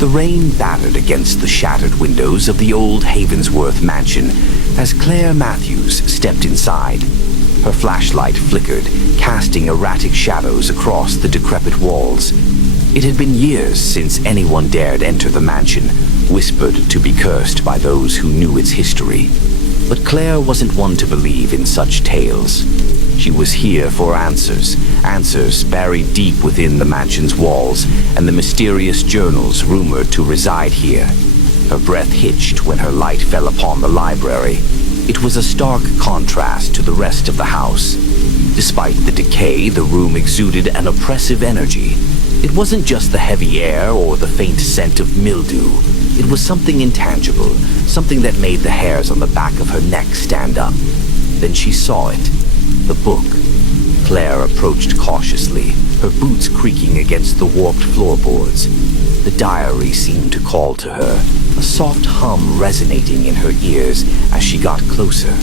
The rain battered against the shattered windows of the old Havensworth mansion as Claire Matthews stepped inside. Her flashlight flickered, casting erratic shadows across the decrepit walls. It had been years since anyone dared enter the mansion, whispered to be cursed by those who knew its history. But Claire wasn't one to believe in such tales. She was here for answers, answers buried deep within the mansion's walls and the mysterious journals rumored to reside here. Her breath hitched when her light fell upon the library. It was a stark contrast to the rest of the house. Despite the decay, the room exuded an oppressive energy. It wasn't just the heavy air or the faint scent of mildew. It was something intangible, something that made the hairs on the back of her neck stand up. Then she saw it. The book. Claire approached cautiously, her boots creaking against the warped floorboards. The diary seemed to call to her, a soft hum resonating in her ears as she got closer.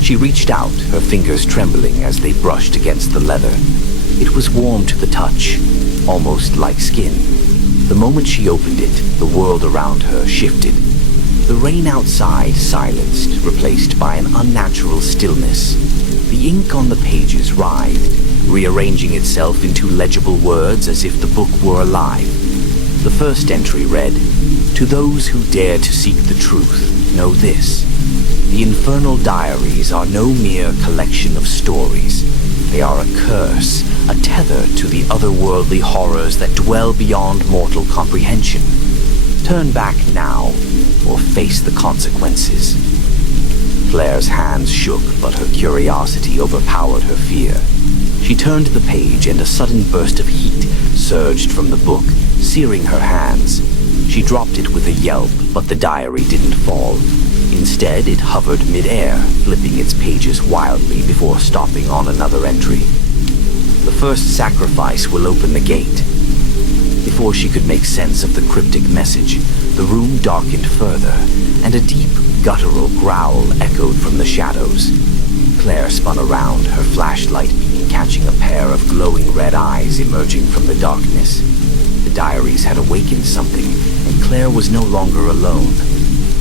She reached out, her fingers trembling as they brushed against the leather. It was warm to the touch, almost like skin. The moment she opened it, the world around her shifted. The rain outside silenced, replaced by an unnatural stillness. The ink on the pages writhed, rearranging itself into legible words as if the book were alive. The first entry read, "To those who dare to seek the truth, know this. The Infernal Diaries are no mere collection of stories. They are a curse, a tether to the otherworldly horrors that dwell beyond mortal comprehension. Turn back now, or face the consequences." Claire's hands shook, but her curiosity overpowered her fear. She turned the page, and a sudden burst of heat surged from the book, searing her hands. She dropped it with a yelp, but the diary didn't fall. Instead, it hovered mid-air, flipping its pages wildly before stopping on another entry. "The first sacrifice will open the gate." Before she could make sense of the cryptic message, the room darkened further, and a deep, guttural growl echoed from the shadows. Claire spun around, her flashlight beam catching a pair of glowing red eyes emerging from the darkness. The diaries had awakened something, and Claire was no longer alone.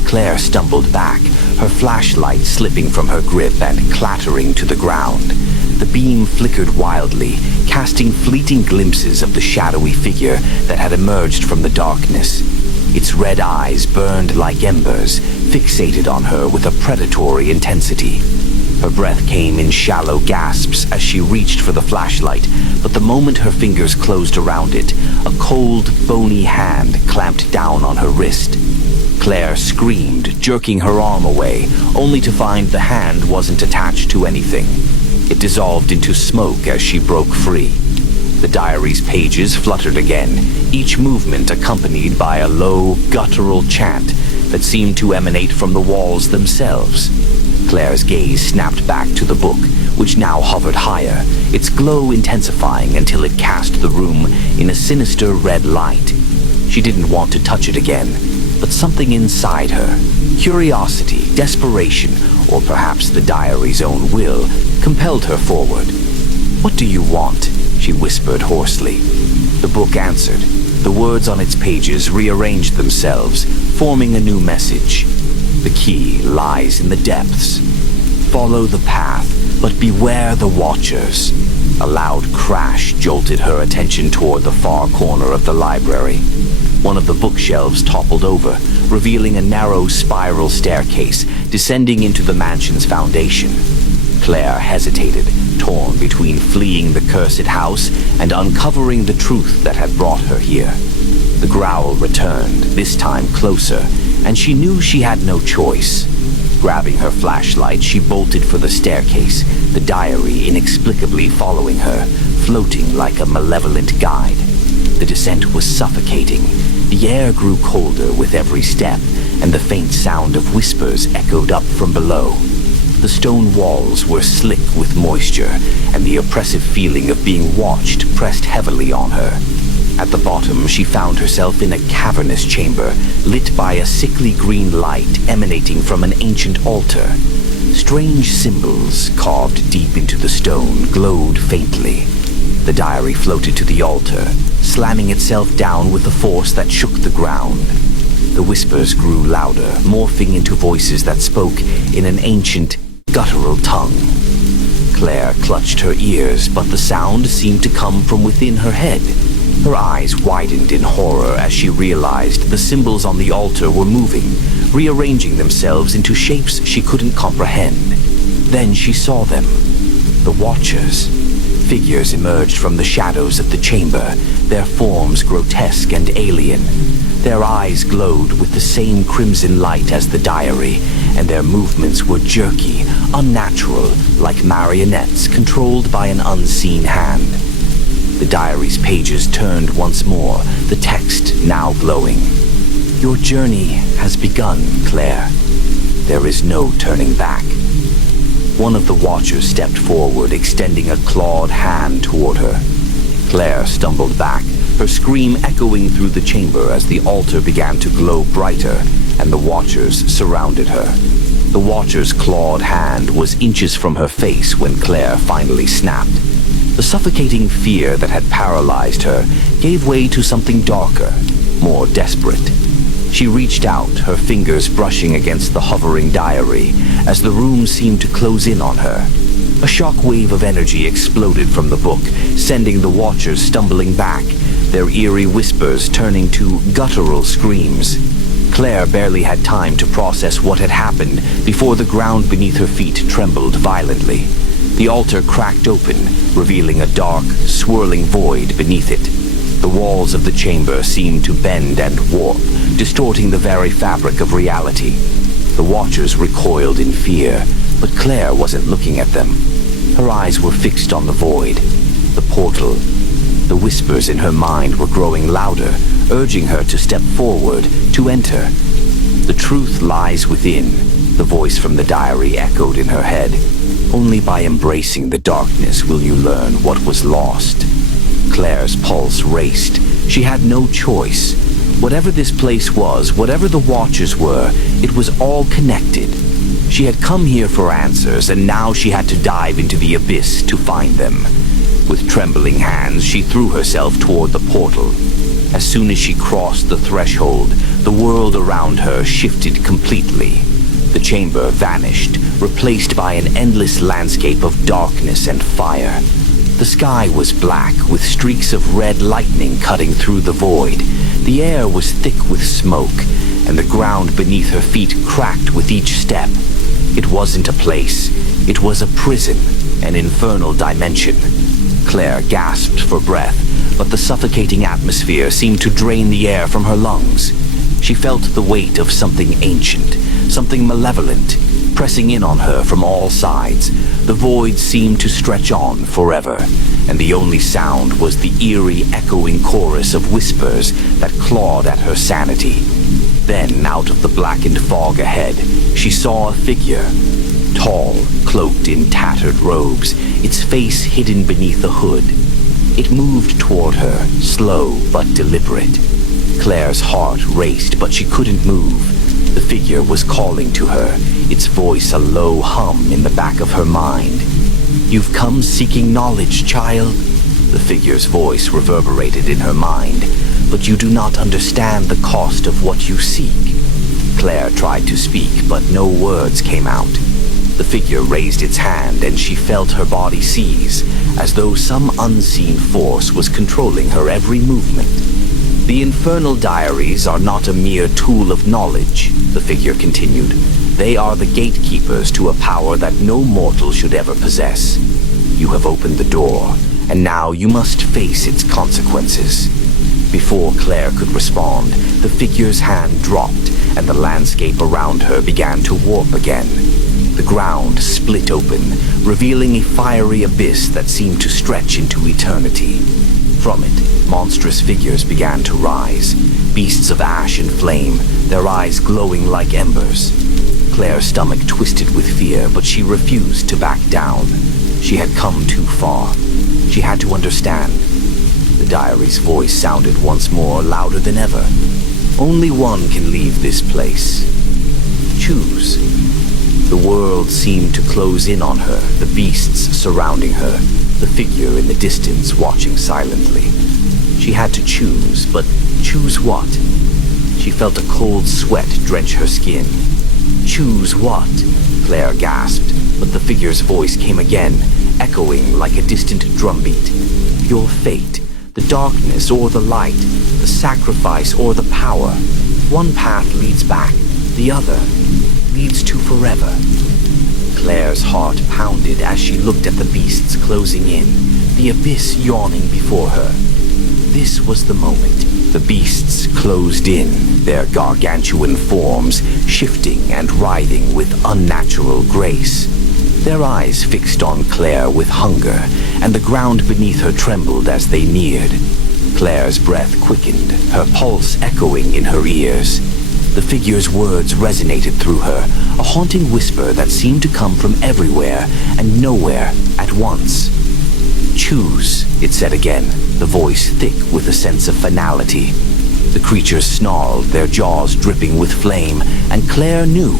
Claire stumbled back, her flashlight slipping from her grip and clattering to the ground. The beam flickered wildly, casting fleeting glimpses of the shadowy figure that had emerged from the darkness. Its red eyes burned like embers, fixated on her with a predatory intensity. Her breath came in shallow gasps as she reached for the flashlight, but the moment her fingers closed around it, a cold, bony hand clamped down on her wrist. Claire screamed, jerking her arm away, only to find the hand wasn't attached to anything. It dissolved into smoke as she broke free. The diary's pages fluttered again, each movement accompanied by a low, guttural chant that seemed to emanate from the walls themselves. Claire's gaze snapped back to the book, which now hovered higher, its glow intensifying until it cast the room in a sinister red light. She didn't want to touch it again, but something inside her, curiosity, desperation, or perhaps the diary's own will, compelled her forward. "What do you want?" she whispered hoarsely. The book answered. The words on its pages rearranged themselves, forming a new message. "The key lies in the depths. Follow the path, but beware the watchers." A loud crash jolted her attention toward the far corner of the library. One of the bookshelves toppled over, revealing a narrow spiral staircase descending into the mansion's foundation. Claire hesitated, torn between fleeing the cursed house and uncovering the truth that had brought her here. The growl returned, this time closer, and she knew she had no choice. Grabbing her flashlight, she bolted for the staircase, the diary inexplicably following her, floating like a malevolent guide. The descent was suffocating. The air grew colder with every step, and the faint sound of whispers echoed up from below. The stone walls were slick with moisture, and the oppressive feeling of being watched pressed heavily on her. At the bottom, she found herself in a cavernous chamber, lit by a sickly green light emanating from an ancient altar. Strange symbols, carved deep into the stone, glowed faintly. The diary floated to the altar, slamming itself down with a force that shook the ground. The whispers grew louder, morphing into voices that spoke in an ancient, guttural tongue. Claire clutched her ears, but the sound seemed to come from within her head. Her eyes widened in horror as she realized the symbols on the altar were moving, rearranging themselves into shapes she couldn't comprehend. Then she saw them. The Watchers. Figures emerged from the shadows of the chamber, their forms grotesque and alien. Their eyes glowed with the same crimson light as the diary, and their movements were jerky, unnatural, like marionettes controlled by an unseen hand. The diary's pages turned once more, the text now glowing. Your journey has begun, Claire. There is no turning back. One of the Watchers stepped forward, extending a clawed hand toward her. Claire stumbled back, her scream echoing through the chamber as the altar began to glow brighter, and the Watchers surrounded her. The Watcher's clawed hand was inches from her face when Claire finally snapped. The suffocating fear that had paralyzed her gave way to something darker, more desperate. She reached out, her fingers brushing against the hovering diary as the room seemed to close in on her. A shock wave of energy exploded from the book, sending the Watchers stumbling back, their eerie whispers turning to guttural screams. Claire barely had time to process what had happened before the ground beneath her feet trembled violently. The altar cracked open, revealing a dark, swirling void beneath it. The walls of the chamber seemed to bend and warp, distorting the very fabric of reality. The Watchers recoiled in fear, but Claire wasn't looking at them. Her eyes were fixed on the void, the portal. The whispers in her mind were growing louder, urging her to step forward, to enter. The truth lies within, the voice from the diary echoed in her head. Only by embracing the darkness will you learn what was lost. Claire's pulse raced. She had no choice. Whatever this place was, whatever the Watchers were, it was all connected. She had come here for answers, and now she had to dive into the abyss to find them. With trembling hands, she threw herself toward the portal. As soon as she crossed the threshold, the world around her shifted completely. The chamber vanished, replaced by an endless landscape of darkness and fire. The sky was black, with streaks of red lightning cutting through the void. The air was thick with smoke, and the ground beneath her feet cracked with each step. It wasn't a place. It was a prison, an infernal dimension. Claire gasped for breath, but the suffocating atmosphere seemed to drain the air from her lungs. She felt the weight of something ancient, something malevolent, pressing in on her from all sides. The void seemed to stretch on forever, and the only sound was the eerie, echoing chorus of whispers that clawed at her sanity. Then, out of the blackened fog ahead, she saw a figure. Tall, cloaked in tattered robes, its face hidden beneath a hood. It moved toward her, slow but deliberate. Claire's heart raced, but she couldn't move. The figure was calling to her, its voice a low hum in the back of her mind. "You've come seeking knowledge, child," the figure's voice reverberated in her mind, "but you do not understand the cost of what you seek." Claire tried to speak, but no words came out. The figure raised its hand, and she felt her body seize, as though some unseen force was controlling her every movement. "The Infernal Diaries are not a mere tool of knowledge," the figure continued. "They are the gatekeepers to a power that no mortal should ever possess. You have opened the door, and now you must face its consequences." Before Claire could respond, the figure's hand dropped, and the landscape around her began to warp again. The ground split open, revealing a fiery abyss that seemed to stretch into eternity. From it, monstrous figures began to rise, beasts of ash and flame, their eyes glowing like embers. Claire's stomach twisted with fear, but she refused to back down. She had come too far. She had to understand. The diary's voice sounded once more, louder than ever. "Only one can leave this place. Choose." The world seemed to close in on her, the beasts surrounding her. the figure in the distance watching silently. She had to choose, but choose what? She felt a cold sweat drench her skin. Choose what? Claire gasped, but the figure's voice came again, echoing like a distant drumbeat. Your fate, the darkness or the light, the sacrifice or the power. One path leads back, the other leads to forever. Claire's heart pounded as she looked at the beasts closing in, the abyss yawning before her. This was the moment. The beasts closed in, their gargantuan forms shifting and writhing with unnatural grace. Their eyes fixed on Claire with hunger, and the ground beneath her trembled as they neared. Claire's breath quickened, her pulse echoing in her ears. The figure's words resonated through her, a haunting whisper that seemed to come from everywhere and nowhere at once. Choose, it said again, the voice thick with a sense of finality. The creatures snarled, their jaws dripping with flame, and Claire knew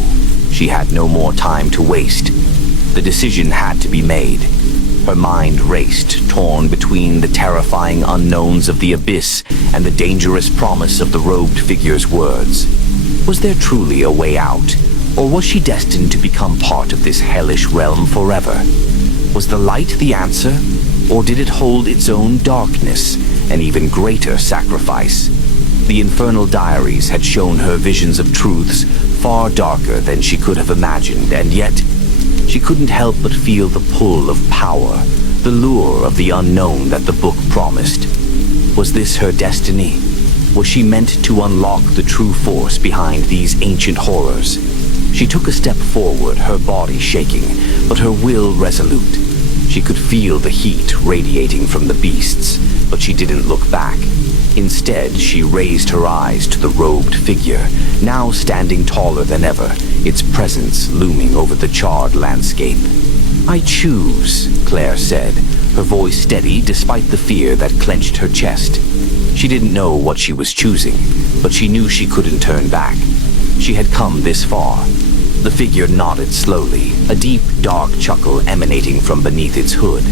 she had no more time to waste. The decision had to be made. Her mind raced, torn between the terrifying unknowns of the abyss and the dangerous promise of the robed figure's words. Was there truly a way out, or was she destined to become part of this hellish realm forever? Was the light the answer, or did it hold its own darkness, an even greater sacrifice? The Infernal Diaries had shown her visions of truths far darker than she could have imagined, and yet she couldn't help but feel the pull of power, the lure of the unknown that the book promised. Was this her destiny? Was she meant to unlock the true force behind these ancient horrors? She took a step forward, her body shaking, but her will resolute. She could feel the heat radiating from the beasts, but she didn't look back. Instead, she raised her eyes to the robed figure, now standing taller than ever, its presence looming over the charred landscape. I choose, Claire said, her voice steady despite the fear that clenched her chest. She didn't know what she was choosing, but she knew she couldn't turn back. She had come this far. The figure nodded slowly, a deep, dark chuckle emanating from beneath its hood.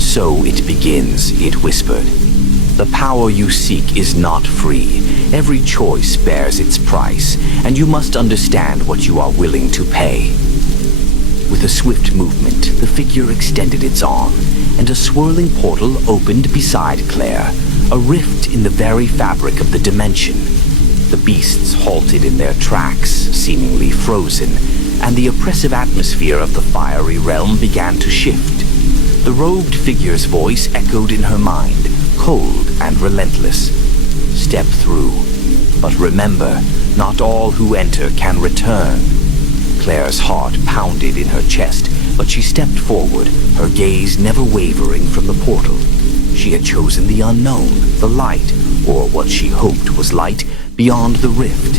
So it begins, it whispered. The power you seek is not free. Every choice bears its price, and you must understand what you are willing to pay. With a swift movement, the figure extended its arm, and a swirling portal opened beside Claire, a rift in the very fabric of the dimension. The beasts halted in their tracks, seemingly frozen, and the oppressive atmosphere of the fiery realm began to shift. The robed figure's voice echoed in her mind, cold and relentless. Step through. But remember, not all who enter can return. Claire's heart pounded in her chest, but she stepped forward, her gaze never wavering from the portal. She had chosen the unknown, the light, or what she hoped was light, beyond the rift.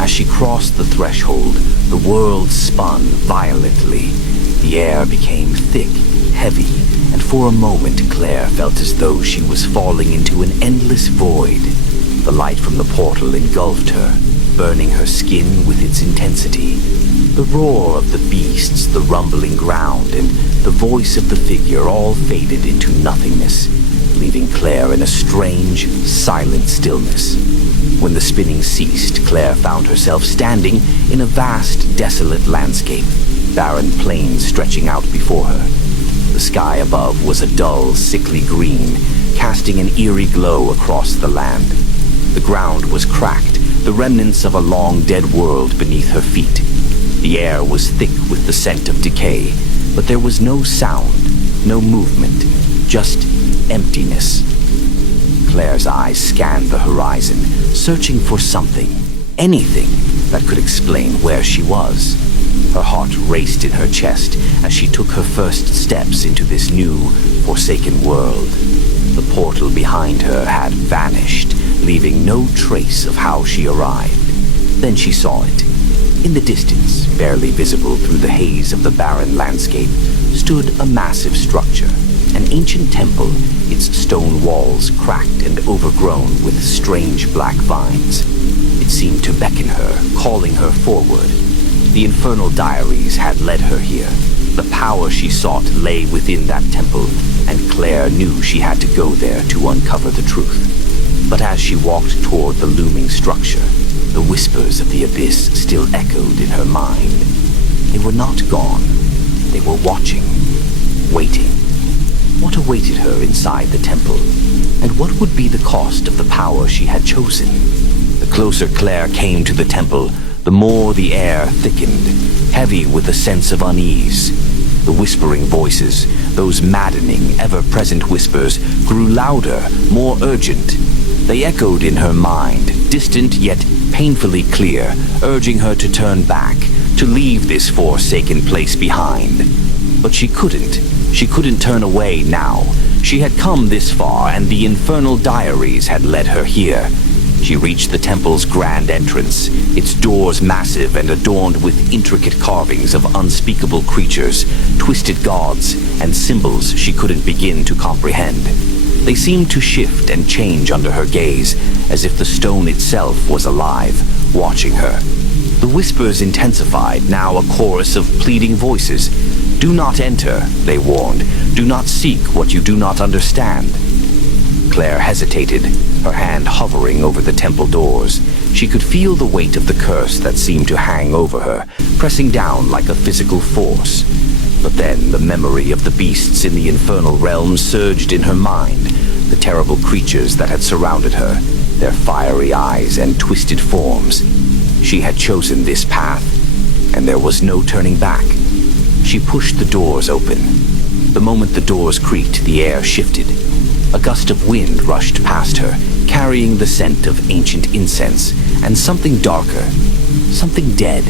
As she crossed the threshold, the world spun violently. The air became thick, heavy, and for a moment Claire felt as though she was falling into an endless void. The light from the portal engulfed her, burning her skin with its intensity. The roar of the beasts, the rumbling ground, and the voice of the figure all faded into nothingness, leaving Claire in a strange, silent stillness. When the spinning ceased, Claire found herself standing in a vast, desolate landscape, barren plains stretching out before her. The sky above was a dull, sickly green, casting an eerie glow across the land. The ground was cracked, the remnants of a long-dead world beneath her feet. The air was thick with the scent of decay, but there was no sound, no movement, just emptiness. Claire's eyes scanned the horizon, searching for something, anything that could explain where she was. Her heart raced in her chest as she took her first steps into this new, forsaken world. The portal behind her had vanished, leaving no trace of how she arrived. Then she saw it. In the distance, barely visible through the haze of the barren landscape, stood a massive structure, an ancient temple, its stone walls cracked and overgrown with strange black vines. It seemed to beckon her, calling her forward. The Infernal Diaries had led her here. The power she sought lay within that temple, and Claire knew she had to go there to uncover the truth. But as she walked toward the looming structure, the whispers of the abyss still echoed in her mind. They were not gone. They were watching, waiting. What awaited her inside the temple, and what would be the cost of the power she had chosen? The closer Claire came to the temple, the more the air thickened, heavy with a sense of unease. The whispering voices, those maddening, ever-present whispers, grew louder, more urgent. They echoed in her mind, distant yet painfully clear, urging her to turn back, to leave this forsaken place behind. But she couldn't. She couldn't turn away now. She had come this far, and the Infernal Diaries had led her here. She reached the temple's grand entrance, its doors massive and adorned with intricate carvings of unspeakable creatures, twisted gods, and symbols she couldn't begin to comprehend. They seemed to shift and change under her gaze, as if the stone itself was alive, watching her. The whispers intensified, now a chorus of pleading voices. "Do not enter," they warned. "Do not seek what you do not understand." Claire hesitated, her hand hovering over the temple doors. She could feel the weight of the curse that seemed to hang over her, pressing down like a physical force. But then the memory of the beasts in the Infernal Realm surged in her mind, the terrible creatures that had surrounded her, their fiery eyes and twisted forms. She had chosen this path, and there was no turning back. She pushed the doors open. The moment the doors creaked, the air shifted. A gust of wind rushed past her, carrying the scent of ancient incense, and something darker, something dead.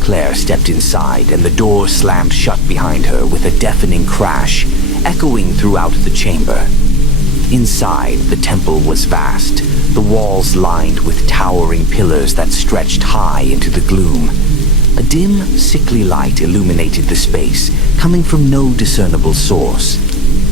Claire stepped inside, and the door slammed shut behind her with a deafening crash, echoing throughout the chamber. Inside, the temple was vast, the walls lined with towering pillars that stretched high into the gloom. A dim, sickly light illuminated the space, coming from no discernible source.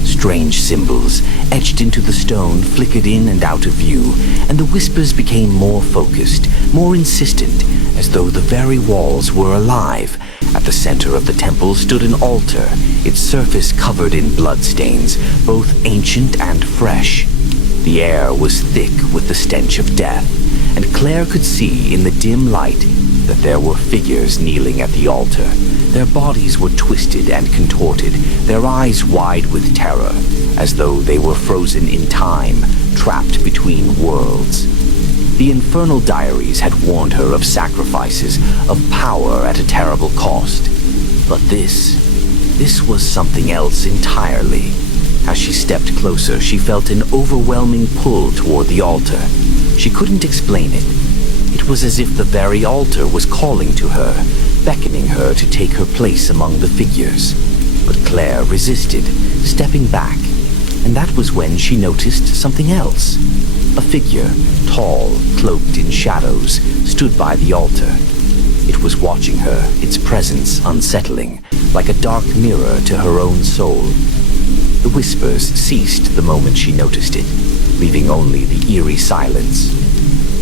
Strange symbols, etched into the stone, flickered in and out of view, and the whispers became more focused, more insistent, as though the very walls were alive. At the center of the temple stood an altar, its surface covered in bloodstains, both ancient and fresh. The air was thick with the stench of death, and Claire could see in the dim light that there were figures kneeling at the altar. Their bodies were twisted and contorted, their eyes wide with terror, as though they were frozen in time, trapped between worlds. The Infernal Diaries had warned her of sacrifices, of power at a terrible cost. But this was something else entirely. As she stepped closer, she felt an overwhelming pull toward the altar. She couldn't explain it. It was as if the very altar was calling to her, beckoning her to take her place among the figures. But Claire resisted, stepping back, and that was when she noticed something else. A figure, tall, cloaked in shadows, stood by the altar. It was watching her, its presence unsettling, like a dark mirror to her own soul. The whispers ceased the moment she noticed it, leaving only the eerie silence.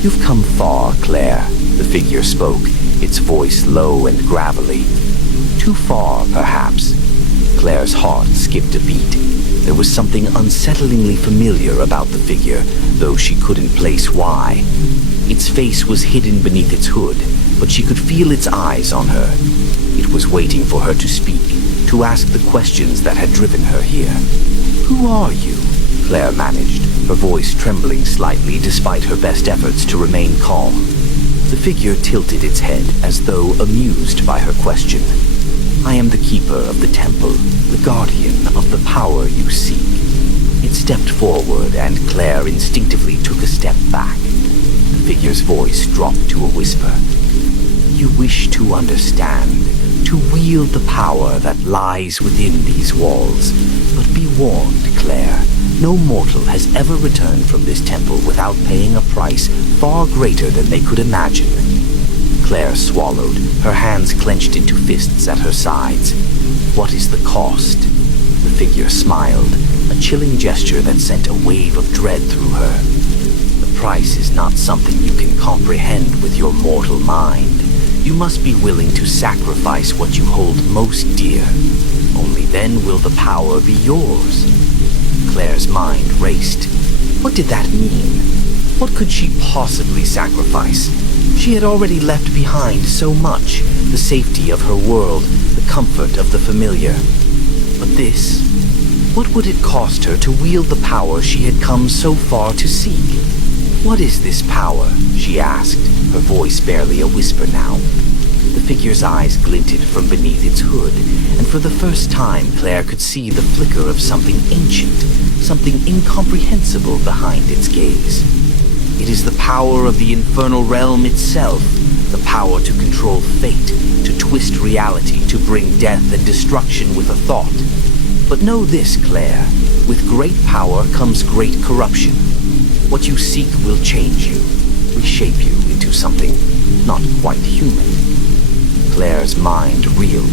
"You've come far, Claire," the figure spoke, its voice low and gravelly. Too far, perhaps. Claire's heart skipped a beat. There was something unsettlingly familiar about the figure, though she couldn't place why. Its face was hidden beneath its hood, but she could feel its eyes on her. It was waiting for her to speak, to ask the questions that had driven her here. "Who are you?" Claire managed, her voice trembling slightly despite her best efforts to remain calm. The figure tilted its head as though amused by her question. "I am the keeper of the temple, the guardian of the power you seek." It stepped forward, and Claire instinctively took a step back. The figure's voice dropped to a whisper. "You wish to understand, to wield the power that lies within these walls. But be warned, Claire. No mortal has ever returned from this temple without paying a price far greater than they could imagine." Claire swallowed, her hands clenched into fists at her sides. "What is the cost?" The figure smiled, a chilling gesture that sent a wave of dread through her. "The price is not something you can comprehend with your mortal mind. You must be willing to sacrifice what you hold most dear. Only then will the power be yours. Claire's mind raced. What did that mean? What could she possibly sacrifice? She had already left behind so much, the safety of her world, the comfort of the familiar. But this, what would it cost her to wield the power she had come so far to seek? What is this power? She asked, her voice barely a whisper now. The figure's eyes glinted from beneath its hood, and for the first time Claire could see the flicker of something ancient, something incomprehensible behind its gaze. It is the power of the Infernal Realm itself, the power to control fate, to twist reality, to bring death and destruction with a thought. But know this, Claire, with great power comes great corruption. What you seek will change you, reshape you into something not quite human. Claire's mind reeled.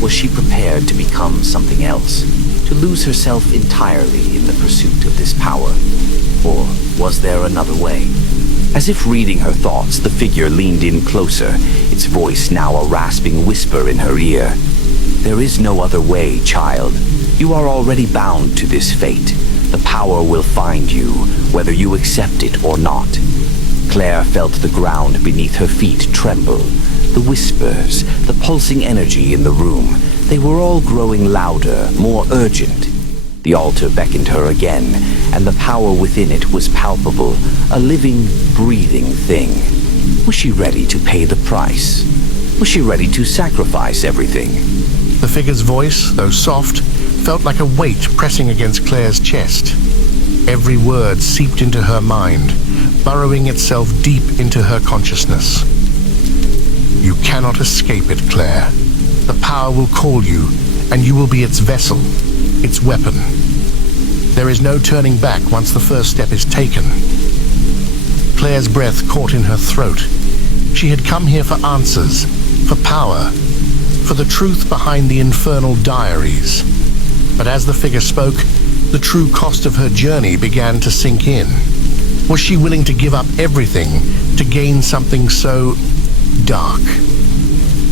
Was she prepared to become something else? To lose herself entirely in the pursuit of this power? Or was there another way? As if reading her thoughts, the figure leaned in closer, its voice now a rasping whisper in her ear. There is no other way, child. You are already bound to this fate. The power will find you, whether you accept it or not. Claire felt the ground beneath her feet tremble. The whispers, the pulsing energy in the room, they were all growing louder, more urgent. The altar beckoned her again, and the power within it was palpable, a living, breathing thing. Was she ready to pay the price? Was she ready to sacrifice everything? The figure's voice, though soft, felt like a weight pressing against Claire's chest. Every word seeped into her mind, burrowing itself deep into her consciousness. You cannot escape it, Claire. The power will call you, and you will be its vessel, its weapon. There is no turning back once the first step is taken. Claire's breath caught in her throat. She had come here for answers, for power, for the truth behind the Infernal Diaries. But as the figure spoke, the true cost of her journey began to sink in. Was she willing to give up everything to gain something so dark?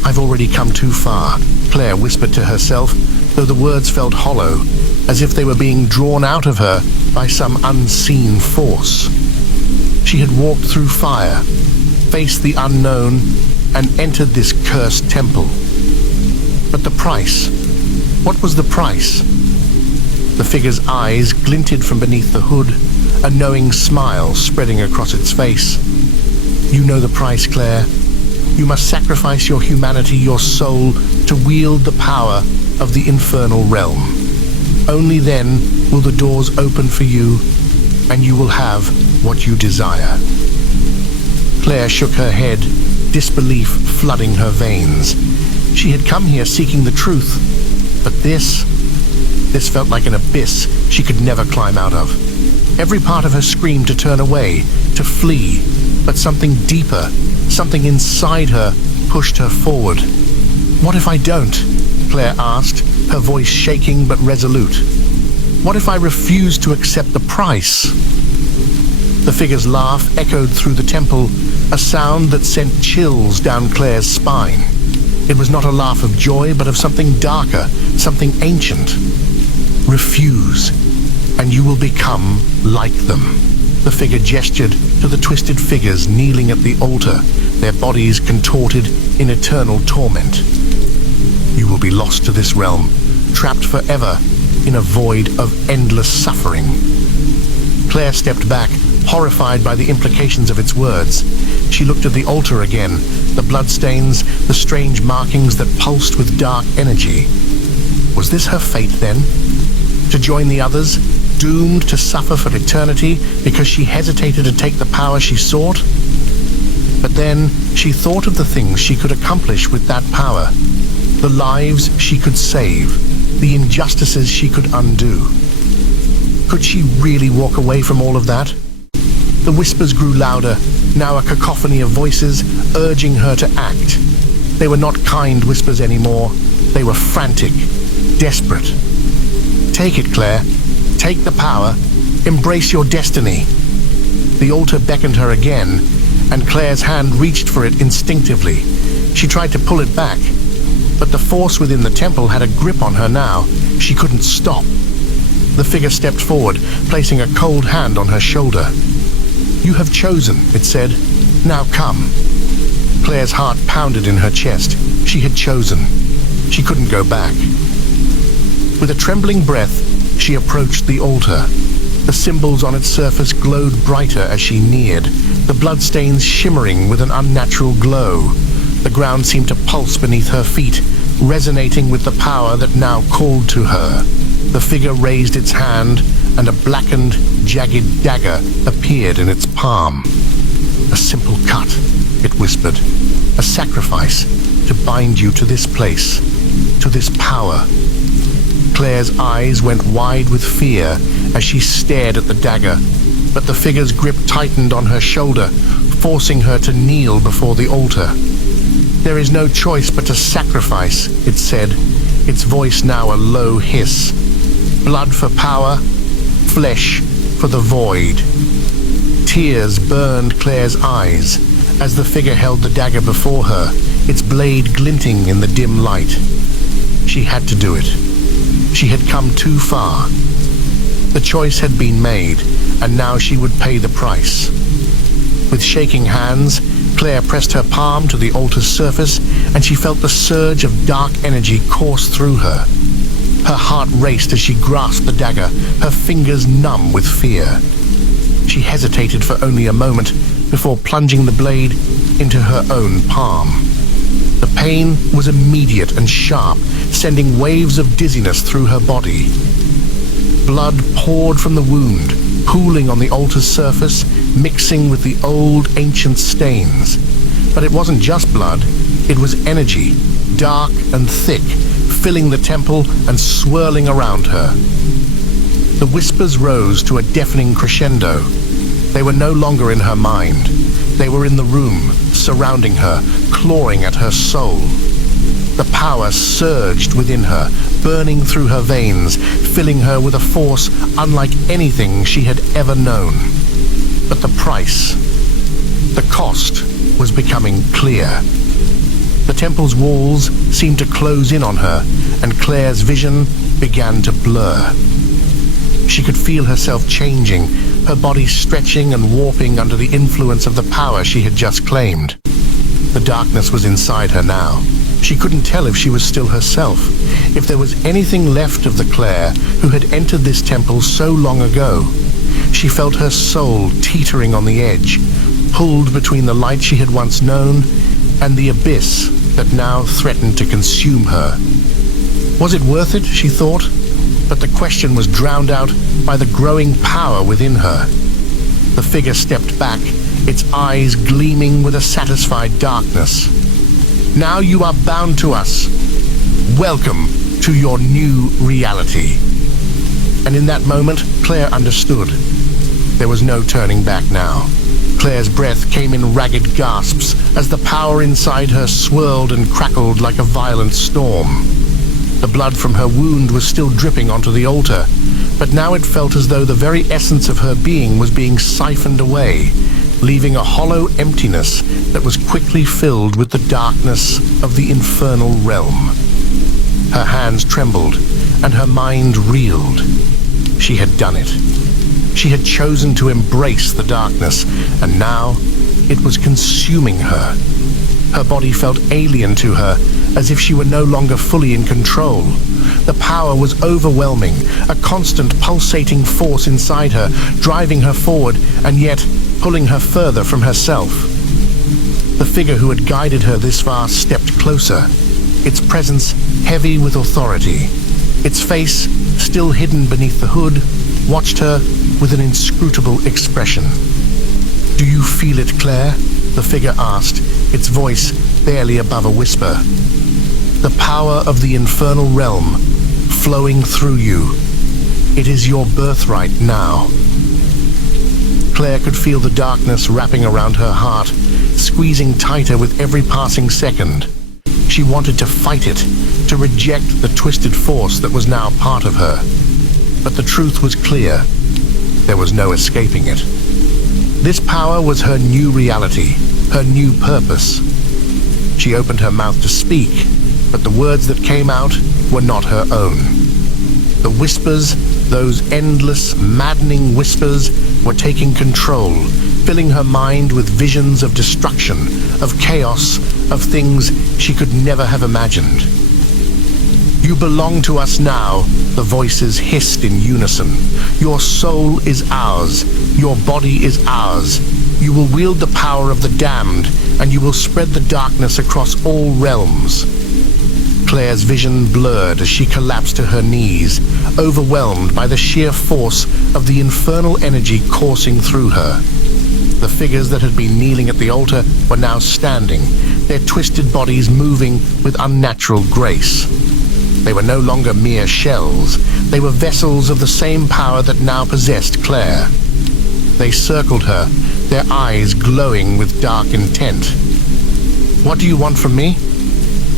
I've already come too far, Claire whispered to herself, though the words felt hollow, as if they were being drawn out of her by some unseen force. She had walked through fire, faced the unknown, and entered this cursed temple. But the price? What was the price? The figure's eyes glinted from beneath the hood, a knowing smile spreading across its face. You know the price, Claire. You must sacrifice your humanity, your soul, to wield the power of the Infernal Realm. Only then will the doors open for you, and you will have what you desire. Claire shook her head, disbelief flooding her veins. She had come here seeking the truth, but this felt like an abyss she could never climb out of. Every part of her screamed to turn away, to flee, but something deeper, something inside her, pushed her forward. What if I don't? Claire asked, her voice shaking but resolute. What if I refuse to accept the price? The figure's laugh echoed through the temple, a sound that sent chills down Claire's spine. It was not a laugh of joy, but of something darker, something ancient. Refuse, and you will become like them. The figure gestured to the twisted figures kneeling at the altar, their bodies contorted in eternal torment. You will be lost to this realm, trapped forever in a void of endless suffering. Claire stepped back, horrified by the implications of its words. She looked at the altar again, the bloodstains, the strange markings that pulsed with dark energy. Was this her fate then? To join the others, doomed to suffer for eternity because she hesitated to take the power she sought? But then she thought of the things she could accomplish with that power, the lives she could save, the injustices she could undo. Could she really walk away from all of that? The whispers grew louder, now a cacophony of voices urging her to act. They were not kind whispers anymore. They were frantic, desperate. Take it, Claire. Take the power. Embrace your destiny. The altar beckoned her again, and Claire's hand reached for it instinctively. She tried to pull it back, but the force within the temple had a grip on her now. She couldn't stop. The figure stepped forward, placing a cold hand on her shoulder. "You have chosen," it said. "Now come." Claire's heart pounded in her chest. She had chosen. She couldn't go back. With a trembling breath, she approached the altar. The symbols on its surface glowed brighter as she neared, the bloodstains shimmering with an unnatural glow. The ground seemed to pulse beneath her feet, resonating with the power that now called to her. The figure raised its hand, and a blackened, jagged dagger appeared in its palm. "A simple cut," it whispered. "A sacrifice to bind you to this place, to this power." Claire's eyes went wide with fear as she stared at the dagger, but the figure's grip tightened on her shoulder, forcing her to kneel before the altar. "There is no choice but to sacrifice," it said, its voice now a low hiss. "Blood for power, flesh for the void." Tears burned Claire's eyes as the figure held the dagger before her, its blade glinting in the dim light. She had to do it. She had come too far. The choice had been made, and now she would pay the price. With shaking hands, Claire pressed her palm to the altar's surface, and she felt the surge of dark energy course through her. Her heart raced as she grasped the dagger, her fingers numb with fear. She hesitated for only a moment before plunging the blade into her own palm. The pain was immediate and sharp, sending waves of dizziness through her body. Blood poured from the wound, pooling on the altar's surface, mixing with the old ancient stains. But it wasn't just blood, it was energy, dark and thick, filling the temple and swirling around her. The whispers rose to a deafening crescendo. They were no longer in her mind. They were in the room, surrounding her, clawing at her soul. The power surged within her, burning through her veins, filling her with a force unlike anything she had ever known. But the price, the cost, was becoming clear. The temple's walls seemed to close in on her, and Claire's vision began to blur. She could feel herself changing, her body stretching and warping under the influence of the power she had just claimed. The darkness was inside her now. She couldn't tell if she was still herself, if there was anything left of the Claire who had entered this temple so long ago. She felt her soul teetering on the edge, pulled between the light she had once known and the abyss that now threatened to consume her. Was it worth it, she thought? But the question was drowned out by the growing power within her. The figure stepped back, its eyes gleaming with a satisfied darkness. "Now you are bound to us. Welcome to your new reality." And in that moment, Claire understood. There was no turning back now. Claire's breath came in ragged gasps as the power inside her swirled and crackled like a violent storm. The blood from her wound was still dripping onto the altar, but now it felt as though the very essence of her being was being siphoned away, leaving a hollow emptiness that was quickly filled with the darkness of the Infernal Realm. Her hands trembled, and her mind reeled. She had done it. She had chosen to embrace the darkness, and now it was consuming her. Her body felt alien to her, as if she were no longer fully in control. The power was overwhelming, a constant pulsating force inside her, driving her forward and yet pulling her further from herself. The figure who had guided her this far stepped closer, its presence heavy with authority. Its face, still hidden beneath the hood, watched her with an inscrutable expression. "Do you feel it, Claire?" the figure asked, its voice barely above a whisper. "The power of the Infernal Realm flowing through you. It is your birthright now." Claire could feel the darkness wrapping around her heart, squeezing tighter with every passing second. She wanted to fight it, to reject the twisted force that was now part of her. But the truth was clear. There was no escaping it. This power was her new reality, her new purpose. She opened her mouth to speak, but the words that came out were not her own. The whispers, those endless, maddening whispers, were taking control, filling her mind with visions of destruction, of chaos, of things she could never have imagined. "You belong to us now," the voices hissed in unison. "Your soul is ours. Your body is ours. You will wield the power of the damned, and you will spread the darkness across all realms." Claire's vision blurred as she collapsed to her knees, overwhelmed by the sheer force of the infernal energy coursing through her. The figures that had been kneeling at the altar were now standing, their twisted bodies moving with unnatural grace. They were no longer mere shells. They were vessels of the same power that now possessed Claire. They circled her, their eyes glowing with dark intent. "What do you want from me?"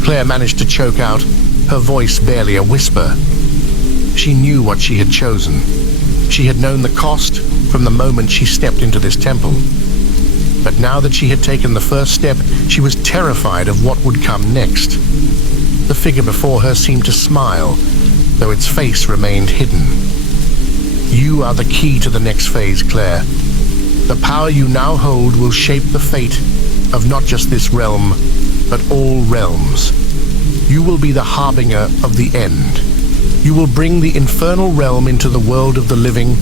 Claire managed to choke out, her voice barely a whisper. She knew what she had chosen. She had known the cost from the moment she stepped into this temple. But now that she had taken the first step, she was terrified of what would come next. The figure before her seemed to smile, though its face remained hidden. "You are the key to the next phase, Claire. The power you now hold will shape the fate of not just this realm, but all realms. You will be the harbinger of the end. You will bring the infernal realm into the world of the living,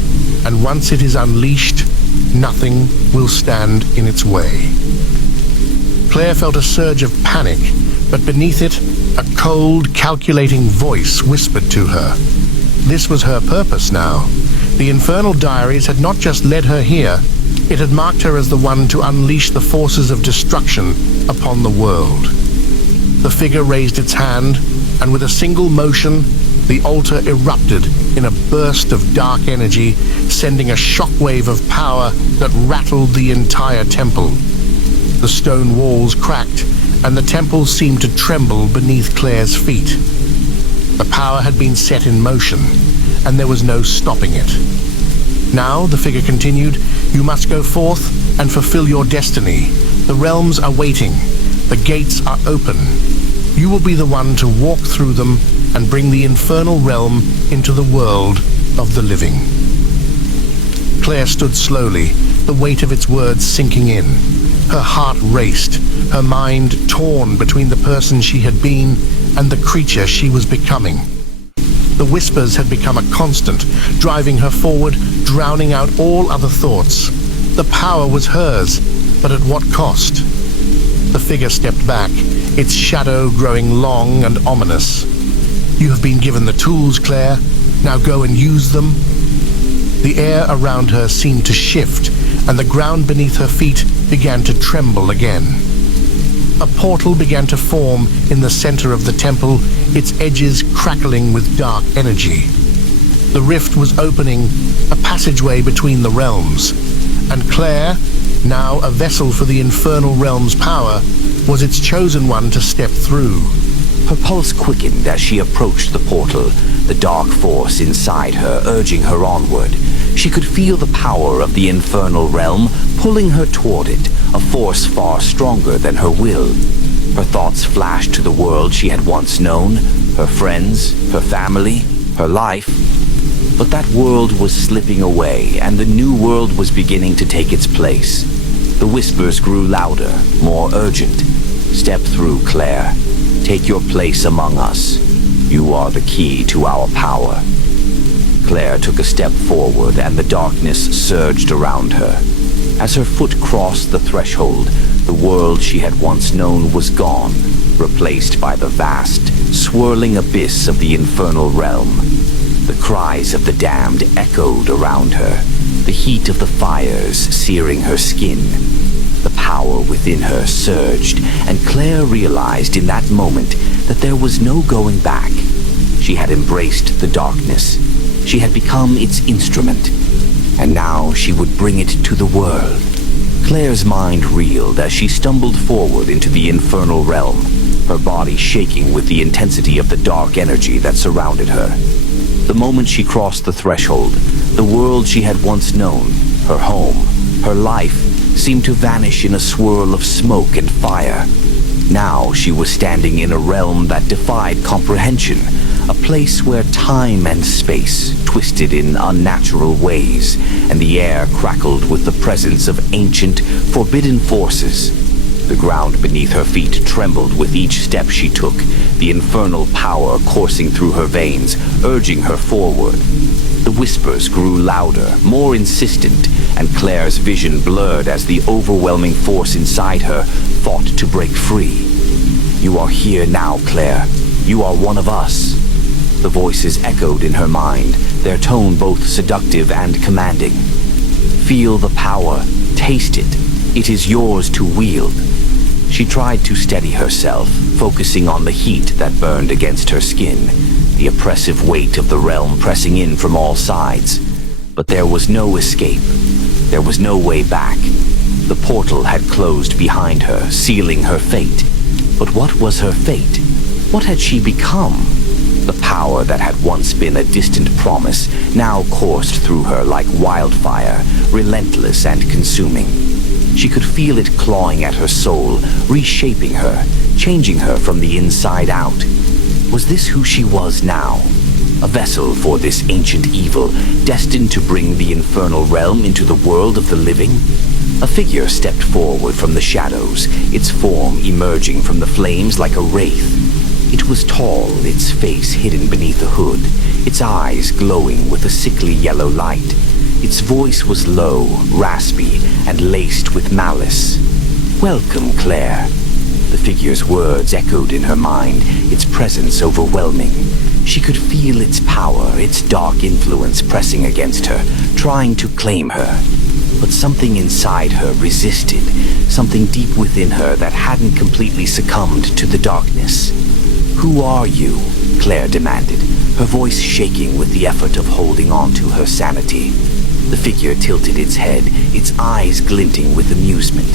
and once it is unleashed, nothing will stand in its way." Claire felt a surge of panic, but beneath it, a cold, calculating voice whispered to her. This was her purpose now. The Infernal Diaries had not just led her here, it had marked her as the one to unleash the forces of destruction upon the world. The figure raised its hand, and with a single motion, the altar erupted in a burst of dark energy, sending a shockwave of power that rattled the entire temple. The stone walls cracked, and the temple seemed to tremble beneath Claire's feet. The power had been set in motion, and there was no stopping it. "Now," the figure continued, "you must go forth and fulfill your destiny. The realms are waiting. The gates are open. You will be the one to walk through them and bring the infernal realm into the world of the living." Claire stood slowly, the weight of its words sinking in. Her heart raced, her mind torn between the person she had been and the creature she was becoming. The whispers had become a constant, driving her forward, drowning out all other thoughts. The power was hers, but at what cost? The figure stepped back, its shadow growing long and ominous. "You have been given the tools, Claire. Now go and use them." The air around her seemed to shift, and the ground beneath her feet began to tremble again. A portal began to form in the center of the temple, its edges crackling with dark energy. The rift was opening, a passageway between the realms, and Claire, now a vessel for the infernal realm's power, was its chosen one to step through. Her pulse quickened as she approached the portal, the dark force inside her urging her onward. She could feel the power of the infernal realm pulling her toward it, a force far stronger than her will. Her thoughts flashed to the world she had once known, her friends, her family, her life. But that world was slipping away, and the new world was beginning to take its place. The whispers grew louder, more urgent. "Step through, Claire. Take your place among us. You are the key to our power." Claire took a step forward, and the darkness surged around her. As her foot crossed the threshold, the world she had once known was gone, replaced by the vast, swirling abyss of the infernal realm. The cries of the damned echoed around her, the heat of the fires searing her skin. The power within her surged, and Claire realized in that moment that there was no going back. She had embraced the darkness. She had become its instrument, and now she would bring it to the world. Claire's mind reeled as she stumbled forward into the infernal realm, her body shaking with the intensity of the dark energy that surrounded her. The moment she crossed the threshold, the world she had once known, her home, Her life seemed to vanish in a swirl of smoke and fire. Now she was standing in a realm that defied comprehension, a place where time and space twisted in unnatural ways, and the air crackled with the presence of ancient, forbidden forces. The ground beneath her feet trembled with each step she took, the infernal power coursing through her veins, urging her forward. The whispers grew louder, more insistent, and Claire's vision blurred as the overwhelming force inside her fought to break free. "You are here now, Claire. You are one of us." The voices echoed in her mind, their tone both seductive and commanding. "Feel the power. Taste it. It is yours to wield." She tried to steady herself, focusing on the heat that burned against her skin, the oppressive weight of the realm pressing in from all sides. But there was no escape. There was no way back. The portal had closed behind her, sealing her fate. But what was her fate? What had she become? The power that had once been a distant promise now coursed through her like wildfire, relentless and consuming. She could feel it clawing at her soul, reshaping her, changing her from the inside out. Was this who she was now? A vessel for this ancient evil, destined to bring the Infernal Realm into the world of the living? A figure stepped forward from the shadows, its form emerging from the flames like a wraith. It was tall, its face hidden beneath a hood, its eyes glowing with a sickly yellow light. Its voice was low, raspy, and laced with malice. "Welcome, Claire." The figure's words echoed in her mind, its presence overwhelming. She could feel its power, its dark influence pressing against her, trying to claim her. But something inside her resisted, something deep within her that hadn't completely succumbed to the darkness. "Who are you?" Claire demanded, her voice shaking with the effort of holding on to her sanity. The figure tilted its head, its eyes glinting with amusement.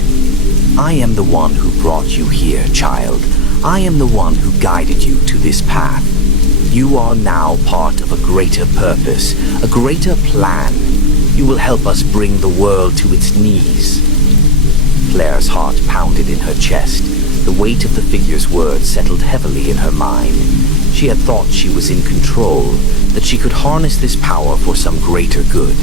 "I am the one who brought you here, child. I am the one who guided you to this path. You are now part of a greater purpose, a greater plan. You will help us bring the world to its knees." Claire's heart pounded in her chest. The weight of the figure's words settled heavily in her mind. She had thought she was in control, that she could harness this power for some greater good.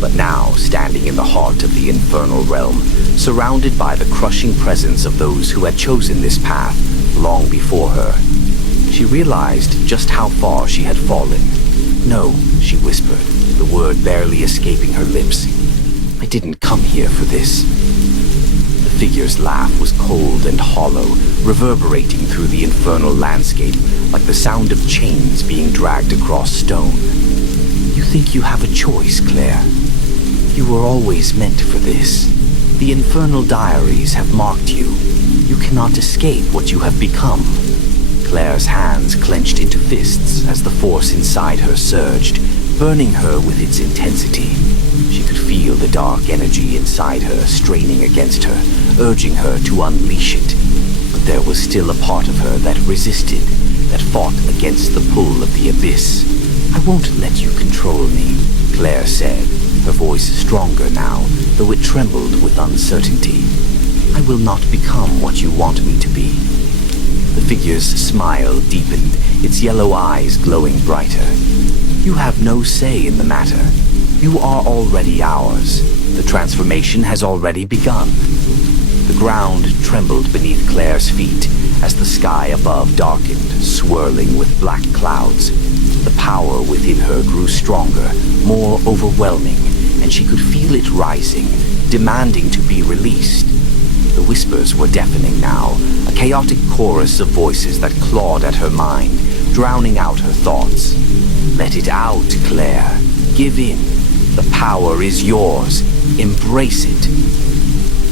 But now, standing in the heart of the Infernal Realm, surrounded by the crushing presence of those who had chosen this path long before her, she realized just how far she had fallen. "No," she whispered, the word barely escaping her lips. "I didn't come here for this." The figure's laugh was cold and hollow, reverberating through the infernal landscape like the sound of chains being dragged across stone. "You think you have a choice, Claire? You were always meant for this. The Infernal Diaries have marked you. You cannot escape what you have become." Claire's hands clenched into fists as the force inside her surged, burning her with its intensity. She could feel the dark energy inside her straining against her, urging her to unleash it. But there was still a part of her that resisted, that fought against the pull of the abyss. "I won't let you control me," Claire said, her voice stronger now, though it trembled with uncertainty. "I will not become what you want me to be." The figure's smile deepened, its yellow eyes glowing brighter. "You have no say in the matter. You are already ours. The transformation has already begun." The ground trembled beneath Claire's feet as the sky above darkened, swirling with black clouds. The power within her grew stronger, more overwhelming, and she could feel it rising, demanding to be released. The whispers were deafening now, a chaotic chorus of voices that clawed at her mind, drowning out her thoughts. "Let it out, Claire. Give in. The power is yours. Embrace it."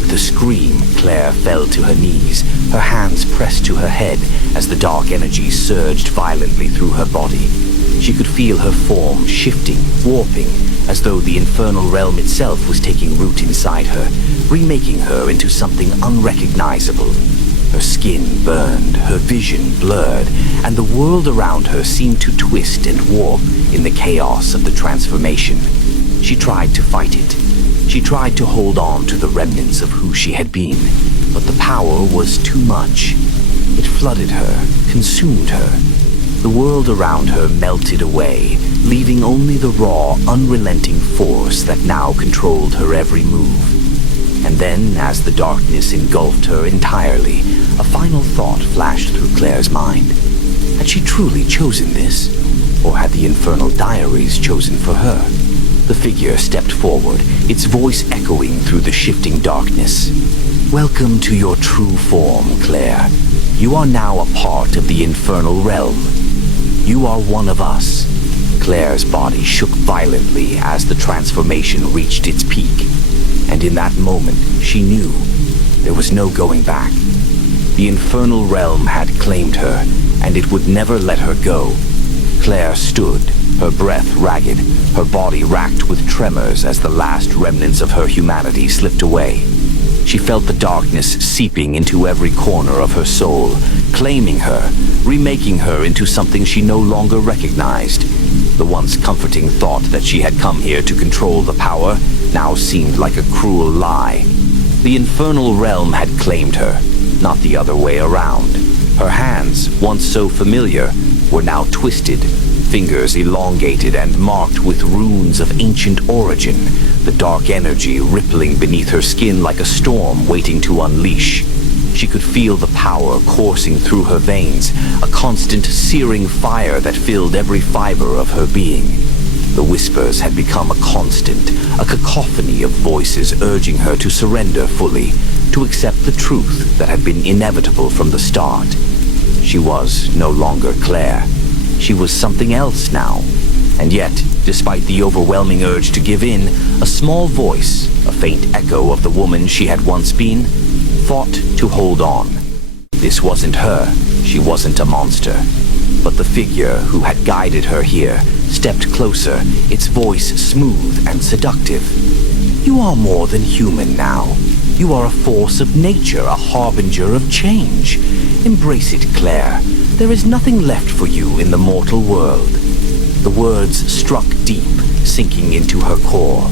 With a scream, Claire fell to her knees, her hands pressed to her head as the dark energy surged violently through her body. She could feel her form shifting, warping, as though the Infernal Realm itself was taking root inside her, remaking her into something unrecognizable. Her skin burned, her vision blurred, and the world around her seemed to twist and warp in the chaos of the transformation. She tried to fight it, She tried to hold on to the remnants of who she had been, but the power was too much. It flooded her, consumed her. The world around her melted away, leaving only the raw, unrelenting force that now controlled her every move. And then, as the darkness engulfed her entirely, a final thought flashed through Claire's mind. Had she truly chosen this? Or had the Infernal Diaries chosen for her? The figure stepped forward, its voice echoing through the shifting darkness. Welcome to your true form, Claire. You are now a part of the Infernal Realm. You are one of us. Claire's body shook violently as the transformation reached its peak. And in that moment, she knew there was no going back. The Infernal Realm had claimed her, and it would never let her go. Claire stood, her breath ragged, her body racked with tremors as the last remnants of her humanity slipped away. She felt the darkness seeping into every corner of her soul, claiming her, remaking her into something she no longer recognized. The once comforting thought that she had come here to control the power now seemed like a cruel lie. The Infernal Realm had claimed her, not the other way around. Her hands, once so familiar, were now twisted, fingers elongated and marked with runes of ancient origin, the dark energy rippling beneath her skin like a storm waiting to unleash. She could feel the power coursing through her veins, a constant searing fire that filled every fiber of her being. The whispers had become a constant, a cacophony of voices urging her to surrender fully, to accept the truth that had been inevitable from the start. She was no longer Claire. She was something else now. And yet, despite the overwhelming urge to give in, a small voice, a faint echo of the woman she had once been, fought to hold on. This wasn't her. She wasn't a monster. But the figure who had guided her here stepped closer, its voice smooth and seductive. You are more than human now. You are a force of nature, a harbinger of change. Embrace it, Claire. There is nothing left for you in the mortal world. The words struck deep, sinking into her core.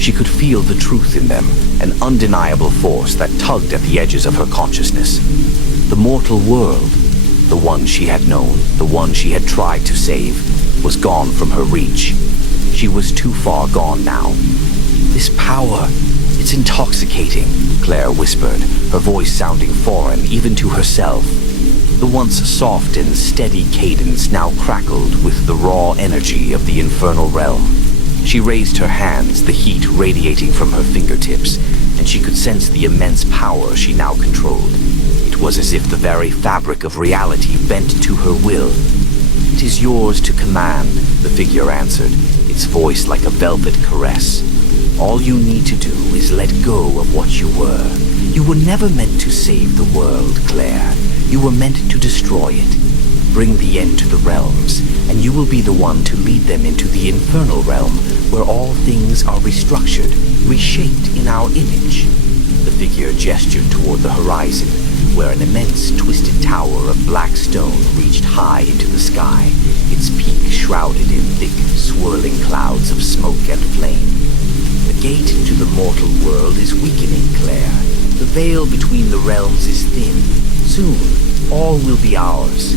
She could feel the truth in them, an undeniable force that tugged at the edges of her consciousness. The mortal world, the one she had known, the one she had tried to save, was gone from her reach. She was too far gone now. This power, it's intoxicating, Claire whispered, her voice sounding foreign even to herself. The once soft and steady cadence now crackled with the raw energy of the Infernal Realm. She raised her hands, the heat radiating from her fingertips, and she could sense the immense power she now controlled. It was as if the very fabric of reality bent to her will. It is yours to command, the figure answered, its voice like a velvet caress. All you need to do is let go of what you were. You were never meant to save the world, Claire. You were meant to destroy it. Bring the end to the realms, and you will be the one to lead them into the Infernal Realm, where all things are restructured, reshaped in our image. The figure gestured toward the horizon, where an immense twisted tower of black stone reached high into the sky, its peak shrouded in thick, swirling clouds of smoke and flame. The gate to the mortal world is weakening, Claire. The veil between the realms is thin. Soon, all will be ours.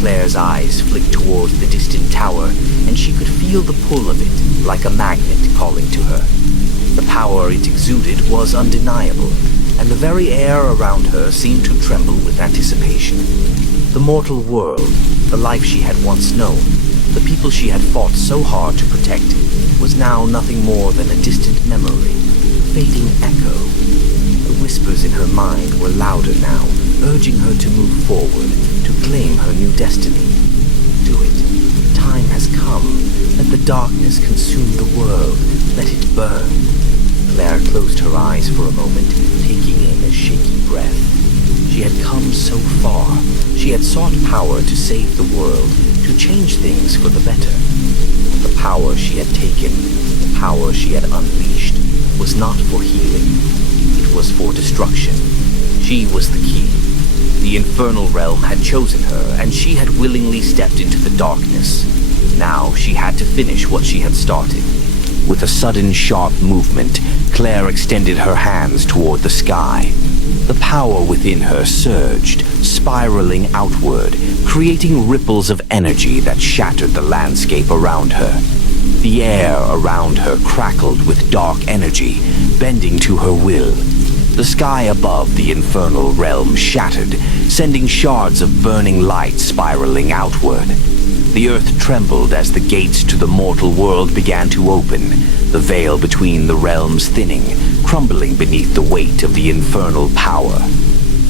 Claire's eyes flicked towards the distant tower, and she could feel the pull of it, like a magnet calling to her. The power it exuded was undeniable, and the very air around her seemed to tremble with anticipation. The mortal world, the life she had once known, the people she had fought so hard to protect, was now nothing more than a distant memory, a fading echo. The whispers in her mind were louder now, urging her to move forward, to claim her new destiny. Do it. The time has come. Let the darkness consume the world. Let it burn. Claire closed her eyes for a moment, taking in a shaky breath. She had come so far. She had sought power to save the world, to change things for the better. The power she had taken, the power she had unleashed, was not for healing. It was for destruction. She was the key. The Infernal Realm had chosen her, and she had willingly stepped into the darkness. Now she had to finish what she had started. With a sudden sharp movement, Claire extended her hands toward the sky. The power within her surged, spiraling outward, creating ripples of energy that shattered the landscape around her. The air around her crackled with dark energy, bending to her will. The sky above the Infernal Realm shattered, sending shards of burning light spiraling outward. The earth trembled as the gates to the mortal world began to open, the veil between the realms thinning, crumbling beneath the weight of the infernal power.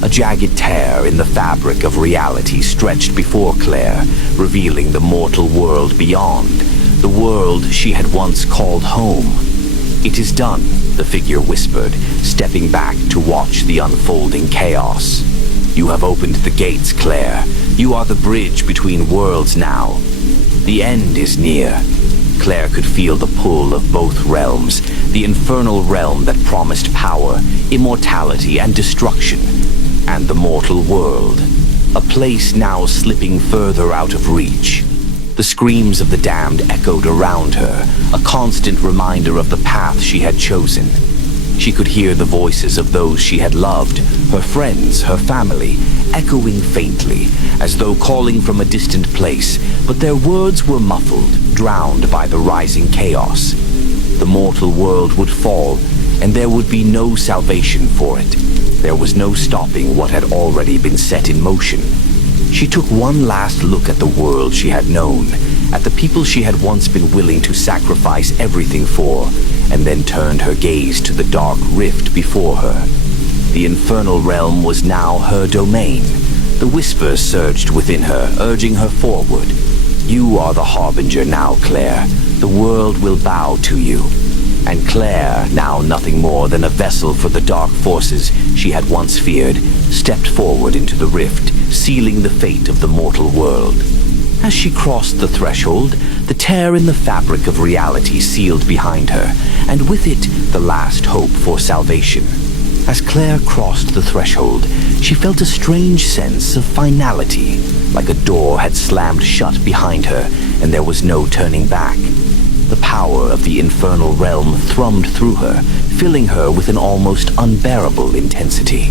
A jagged tear in the fabric of reality stretched before Claire, revealing the mortal world beyond, the world she had once called home. "It is done," the figure whispered, stepping back to watch the unfolding chaos. "You have opened the gates, Claire. You are the bridge between worlds now. The end is near." Claire could feel the pull of both realms, the infernal realm that promised power, immortality, and destruction, and the mortal world, a place now slipping further out of reach. The screams of the damned echoed around her, a constant reminder of the path she had chosen. She could hear the voices of those she had loved, her friends, her family, echoing faintly, as though calling from a distant place, but their words were muffled, drowned by the rising chaos. The mortal world would fall, and there would be no salvation for it. There was no stopping what had already been set in motion. She took one last look at the world she had known, at the people she had once been willing to sacrifice everything for, and then turned her gaze to the dark rift before her. The Infernal Realm was now her domain. The whispers surged within her, urging her forward. "You are the harbinger now, Claire. The world will bow to you." And Claire, now nothing more than a vessel for the dark forces she had once feared, stepped forward into the rift, sealing the fate of the mortal world. As she crossed the threshold, the tear in the fabric of reality sealed behind her, and with it the last hope for salvation. As Claire crossed the threshold, she felt a strange sense of finality, like a door had slammed shut behind her, and there was no turning back. The power of the Infernal Realm thrummed through her, filling her with an almost unbearable intensity.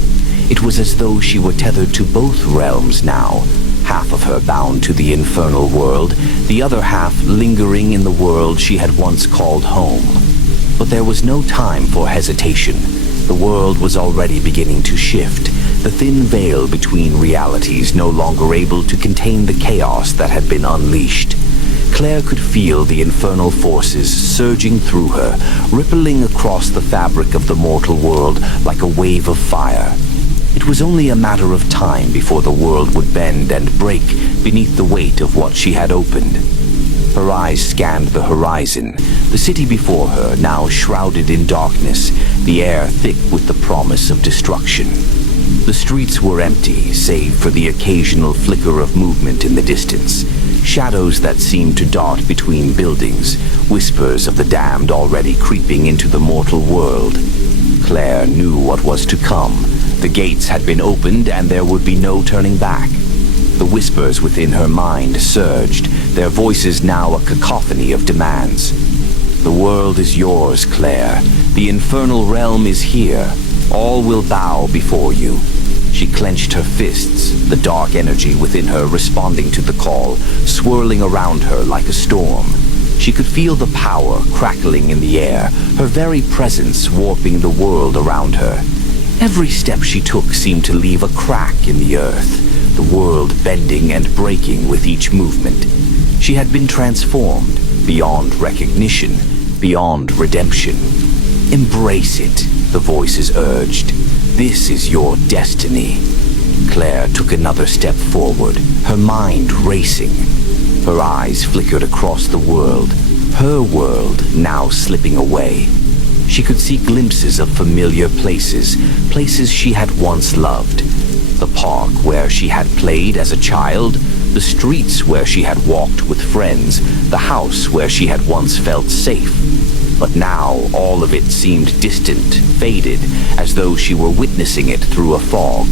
It was as though she were tethered to both realms now, half of her bound to the infernal world, the other half lingering in the world she had once called home. But there was no time for hesitation. The world was already beginning to shift, the thin veil between realities no longer able to contain the chaos that had been unleashed. Claire could feel the infernal forces surging through her, rippling across the fabric of the mortal world like a wave of fire. It was only a matter of time before the world would bend and break beneath the weight of what she had opened. Her eyes scanned the horizon, the city before her now shrouded in darkness, the air thick with the promise of destruction. The streets were empty, save for the occasional flicker of movement in the distance, shadows that seemed to dart between buildings, whispers of the damned already creeping into the mortal world. Claire knew what was to come. The gates had been opened and there would be no turning back. The whispers within her mind surged, their voices now a cacophony of demands. "The world is yours, Claire. The Infernal Realm is here. All will bow before you." She clenched her fists, the dark energy within her responding to the call, swirling around her like a storm. She could feel the power crackling in the air, her very presence warping the world around her. Every step she took seemed to leave a crack in the earth, the world bending and breaking with each movement. She had been transformed, beyond recognition, beyond redemption. "Embrace it," the voices urged. "This is your destiny." Claire took another step forward, her mind racing. Her eyes flickered across the world, her world now slipping away. She could see glimpses of familiar places, places she had once loved. The park where she had played as a child, the streets where she had walked with friends, the house where she had once felt safe. But now all of it seemed distant, faded, as though she were witnessing it through a fog.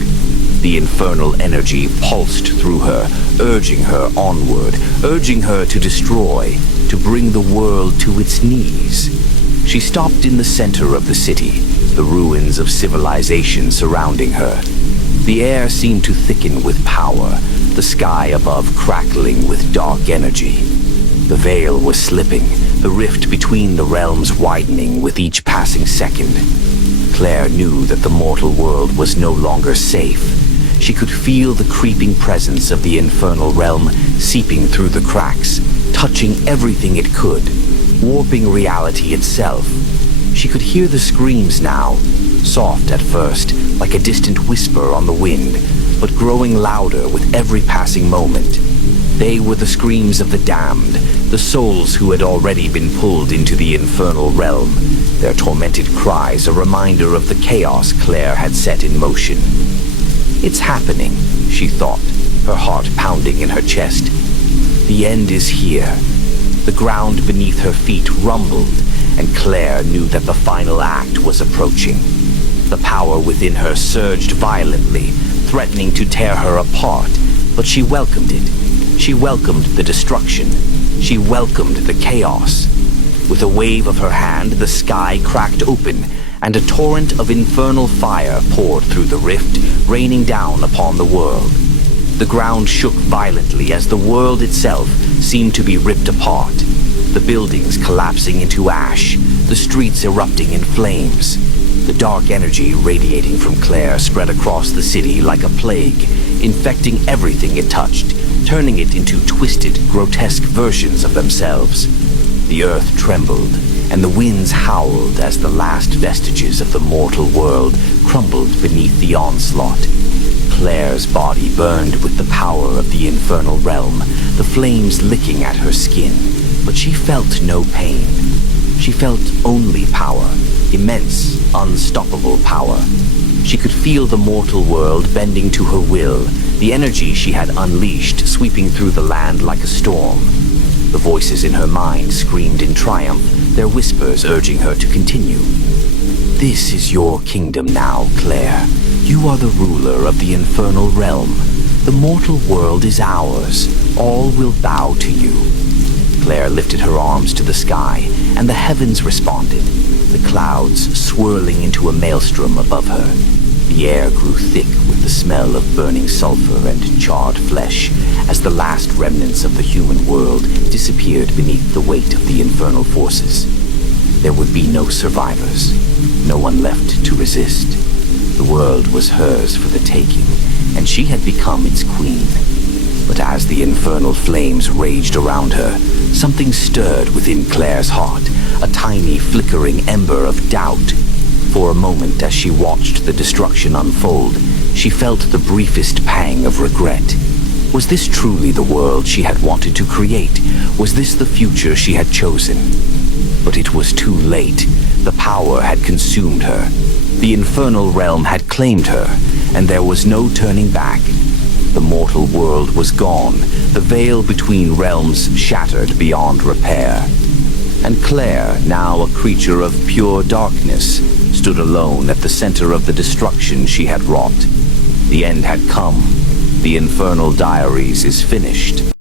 The infernal energy pulsed through her, urging her onward, urging her to destroy, to bring the world to its knees. She stopped in the center of the city, the ruins of civilization surrounding her. The air seemed to thicken with power, the sky above crackling with dark energy. The veil was slipping, the rift between the realms widening with each passing second. Claire knew that the mortal world was no longer safe. She could feel the creeping presence of the Infernal Realm seeping through the cracks, touching everything it could, warping reality itself. She could hear the screams now, soft at first, like a distant whisper on the wind, but growing louder with every passing moment. They were the screams of the damned, the souls who had already been pulled into the Infernal Realm, their tormented cries a reminder of the chaos Claire had set in motion. It's happening, she thought, her heart pounding in her chest. The end is here. The ground beneath her feet rumbled, and Claire knew that the final act was approaching. The power within her surged violently, threatening to tear her apart, but she welcomed it. She welcomed the destruction. She welcomed the chaos. With a wave of her hand, the sky cracked open, and a torrent of infernal fire poured through the rift, raining down upon the world. The ground shook violently as the world itself seemed to be ripped apart. The buildings collapsing into ash, the streets erupting in flames. The dark energy radiating from Claire spread across the city like a plague, infecting everything it touched, turning it into twisted, grotesque versions of themselves. The earth trembled, and the winds howled as the last vestiges of the mortal world crumbled beneath the onslaught. Claire's body burned with the power of the Infernal Realm, the flames licking at her skin, but she felt no pain. She felt only power, immense, unstoppable power. She could feel the mortal world bending to her will, the energy she had unleashed sweeping through the land like a storm. The voices in her mind screamed in triumph, their whispers urging her to continue. This is your kingdom now, Claire. You are the ruler of the Infernal Realm. The mortal world is ours. All will bow to you. Claire lifted her arms to the sky, and the heavens responded, the clouds swirling into a maelstrom above her. The air grew thick with the smell of burning sulfur and charred flesh as the last remnants of the human world disappeared beneath the weight of the infernal forces. There would be no survivors, no one left to resist. The world was hers for the taking, and she had become its queen. But as the infernal flames raged around her, something stirred within Claire's heart, a tiny flickering ember of doubt. For a moment, as she watched the destruction unfold, she felt the briefest pang of regret. Was this truly the world she had wanted to create? Was this the future she had chosen? But it was too late. The power had consumed her. The Infernal Realm had claimed her, and there was no turning back. The mortal world was gone, the veil between realms shattered beyond repair. And Claire, now a creature of pure darkness, stood alone at the center of the destruction she had wrought. The end had come. The Infernal Diaries is finished.